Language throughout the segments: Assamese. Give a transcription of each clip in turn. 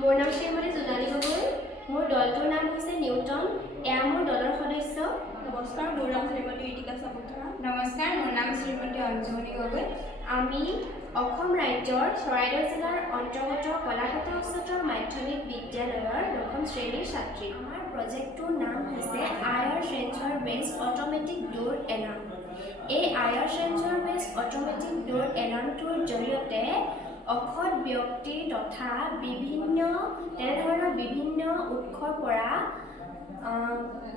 মোৰ নাম শ্ৰীমতী জোনালী গগৈ। মোৰ দলটোৰ নাম হৈছে নিউটন। এয়া মোৰ দলৰ সদস্য। নমস্কাৰ, মোৰ নাম শ্ৰীমতী ৰীতিকা চাবুতৰা। নমস্কাৰ, মোৰ নাম শ্ৰীমতী অঞ্জুমণি গগৈ। আমি অসম ৰাজ্যৰ চৰাইদেউ জিলাৰ অন্তৰ্গত কলাক্ষেত্ৰ উচ্চতৰ মাধ্যমিক বিদ্যালয়ৰ 9ম শ্ৰেণীৰ ছাত্ৰী। আমাৰ প্ৰজেক্টটোৰ নাম হৈছে IR sensor based automatic door alarm. এই IR sensor based automatic door এলাৰ্মটোৰ জৰিয়তে অসৎ ব্যক্তি তথা বিভিন্ন উৎসৰ পৰা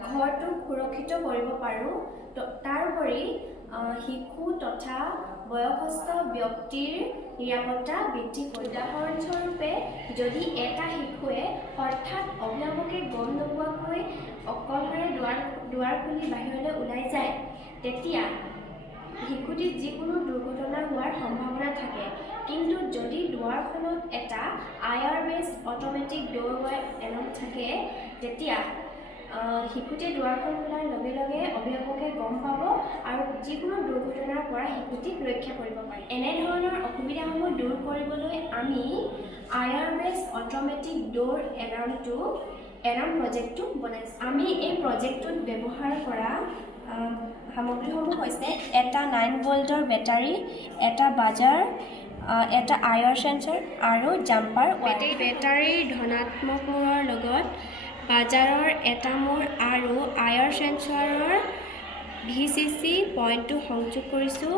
ঘৰটোক সুৰক্ষিত কৰিব পাৰোঁ। তাৰোপৰি শিশু তথা বয়সস্থ ব্যক্তিৰ নিৰাপত্তা বৃদ্ধি কৰে। উদাহৰণস্বৰূপে যদি এটা শিশুৱে হঠাৎ অভিভাৱকে গম নোপোৱাকৈ অকলশৰে দুৱাৰ খুলি বাহিৰলৈ ওলাই যায়, তেতিয়া শিশুটিৰ যিকোনো দুৰ্ঘটনা হোৱাৰ সম্ভাৱনা থাকে। কিন্তু যদি দুৱাৰখনত এটা Iyer based automatic door alarm থাকে, তেতিয়া শিশুটিয়ে দুৱাৰখন খোলাৰ লগে লগে অভিভাৱকে গম পাব আৰু যিকোনো দুৰ্ঘটনাৰ পৰা শিশুটিক ৰক্ষা কৰিব পাৰে। এনেধৰণৰ অসুবিধাসমূহ দূৰ কৰিবলৈ আমি Iyer based automatic door alarm প্ৰজেক্টটো বনাইছোঁ। আমি এই প্ৰজেক্টটোত ব্যৱহাৰ কৰা সামগ্ৰীসমূহ হৈছে এটা 9 ভোল্টৰ বেটাৰী, এটা বাজাৰ, এটা আয়াৰ সেন্সৰ আৰু জাম্পাৰ ৱায়াৰ। বেটাৰীৰ ধনাত্মক মূৰৰ লগত বাজাৰৰ এটা মূৰ আৰু আয়াৰ সেন্সৰৰ VCC পইণ্টটো সংযোগ কৰিছোঁ।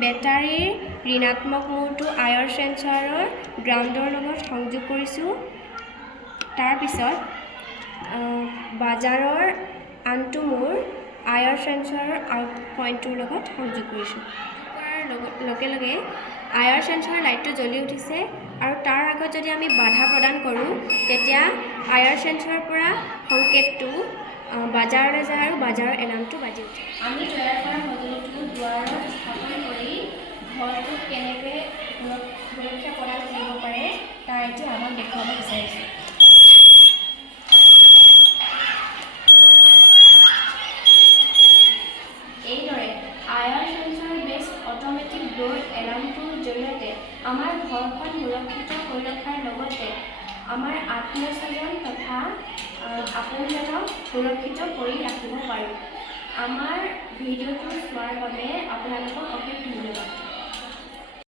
বেটাৰীৰ ঋণাত্মক মূৰটো আয়াৰ সেন্সৰৰ গ্ৰাউণ্ডৰ লগত সংযোগ কৰিছোঁ। তাৰপিছত বাজাৰৰ আনটো মূৰ আয়াৰ সেন্সৰৰ আউট পইণ্টটোৰ লগত সংযোগ কৰিছোঁ। কৰাৰ লগে লগে আয়াৰ সেন্সৰৰ লাইটটো জ্বলি উঠিছে আৰু তাৰ আগত যদি আমি বাধা প্ৰদান কৰোঁ, তেতিয়া আয়াৰ সেন্সৰৰ পৰা সংকেতটো বাজাৰলৈ যায় আৰু বাজাৰৰ এলাৰ্মটো বাজি উঠে। আমি তৈয়াৰ কৰা সঁজুলিটো দুৱাৰত স্থাপন কৰি ঘৰটোক কেনেকৈ সুৰক্ষা প্ৰদান কৰিব পাৰে তাৰ এতিয়া আমাক দেখুৱাব বিচাৰিছোঁ। এইদৰে Iyer sensor based automatic door এলাৰ্মটোৰ জৰিয়তে আমাৰ ঘৰখন সুৰক্ষিত হৈ ৰখাৰ লগতে আমাৰ আত্মীয়স্বজন তথা আপোনজনক সুৰক্ষিত কৰি ৰাখিব পাৰোঁ। আমাৰ ভিডিঅ'টো চোৱাৰ বাবে আপোনালোকক অশেষ ধন্যবাদ।